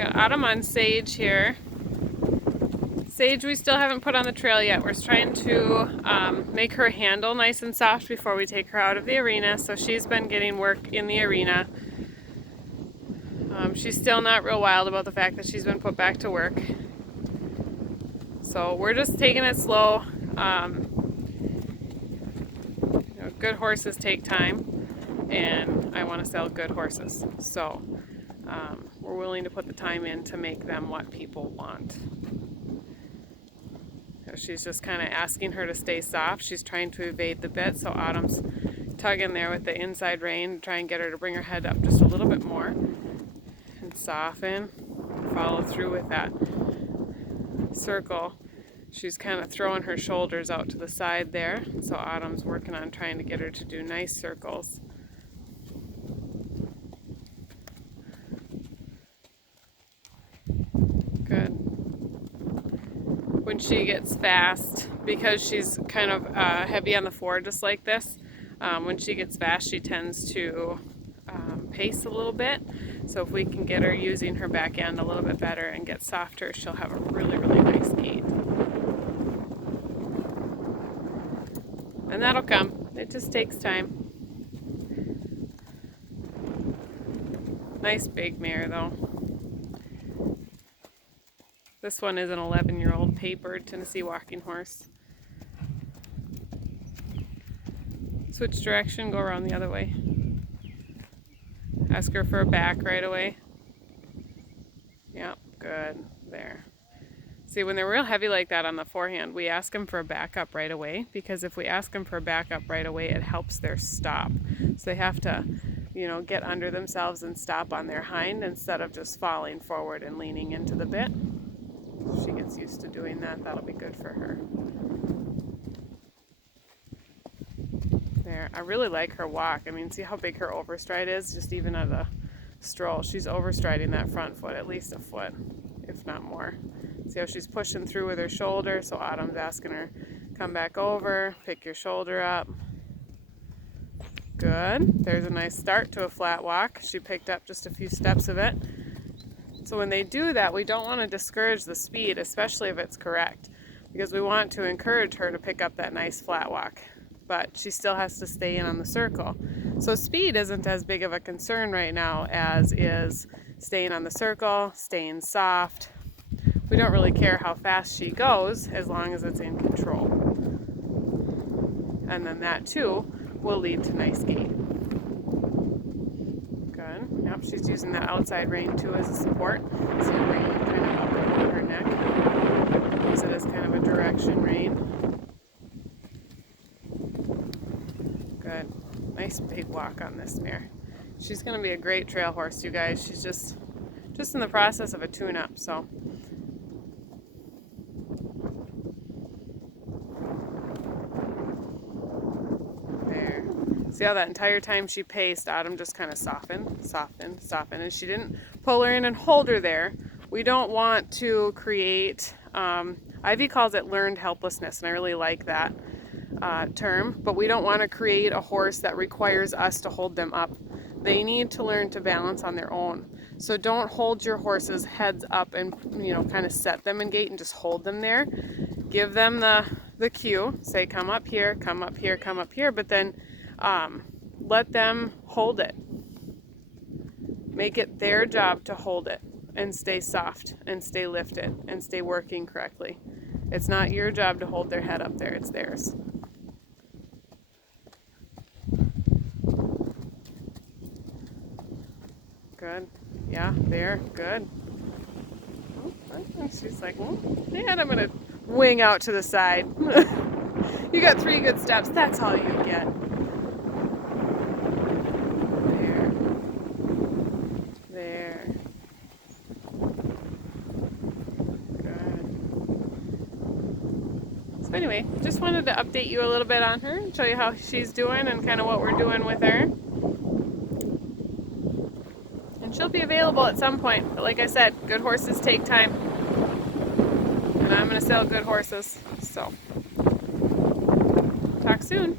got Autumn on Sage here. Sage we still haven't put on the trail yet. We're trying to make her handle nice and soft before we take her out of the arena. So she's been getting work in the arena. She's still not real wild about the fact that she's been put back to work. So we're just taking it slow. Good horses take time, and I want to sell good horses. So we're willing to put the time in to make them what people want. So she's just kind of asking her to stay soft. She's trying to evade the bit, so Autumn's tugging there with the inside rein to try and get her to bring her head up just a little bit more and soften. Follow through with that circle. She's kind of throwing her shoulders out to the side there, so Autumn's working on trying to get her to do nice circles. Good. When she gets fast, because she's kind of heavy on the fore just like this, when she gets fast she tends to pace a little bit. So if we can get her using her back end a little bit better and get softer, she'll have a really, really nice gait. And that'll come. It just takes time. Nice big mare though. This one is an 11-year-old papered Tennessee walking horse. Switch direction, go around the other way. Ask her for a back right away. Yep, good. There. See, when they're real heavy like that on the forehand, we ask them for a backup right away, because if we ask them for a backup right away, it helps their stop. So they have to, get under themselves and stop on their hind instead of just falling forward and leaning into the bit. If she gets used to doing that, that'll be good for her. There. I really like her walk. I mean, see how big her overstride is? Just even at a stroll, she's overstriding that front foot at least a foot, if not more. See how she's pushing through with her shoulder, so Autumn's asking her, come back over, pick your shoulder up. Good. There's a nice start to a flat walk. She picked up just a few steps of it. So when they do that, we don't want to discourage the speed, especially if it's correct, because we want to encourage her to pick up that nice flat walk. But she still has to stay in on the circle. So speed isn't as big of a concern right now as is staying on the circle, staying soft. We don't really care how fast she goes as long as it's in control. And then that too will lead to nice gait. Good. Yep, she's using that outside rein too as a support. So you bring it kind of up over her neck. Use it as kind of a direction rein. Good. Nice big walk on this mare. She's going to be a great trail horse, you guys. She's just in the process of a tune-up, so. There. See how that entire time she paced, Autumn just kind of softened, and she didn't pull her in and hold her there. We don't want to create, Ivy calls it learned helplessness, and I really like that term, but we don't want to create a horse that requires us to hold them up. They need to learn to balance on their own. So don't hold your horses heads up and kind of set them in gait and just hold them there. Give them the cue, say come up here, come up here, come up here, but then let them hold it. Make it their job to hold it and stay soft and stay lifted and stay working correctly. It's not your job to hold their head up there, it's theirs. Good. Yeah, there. Good. Oh, she's like, man, I'm going to wing out to the side. You got 3 good steps. That's all you get. There. There. Good. So anyway, just wanted to update you a little bit on her and show you how she's doing and kind of what we're doing with her. She'll be available at some point, but like I said, good horses take time, and I'm going to sell good horses, so talk soon.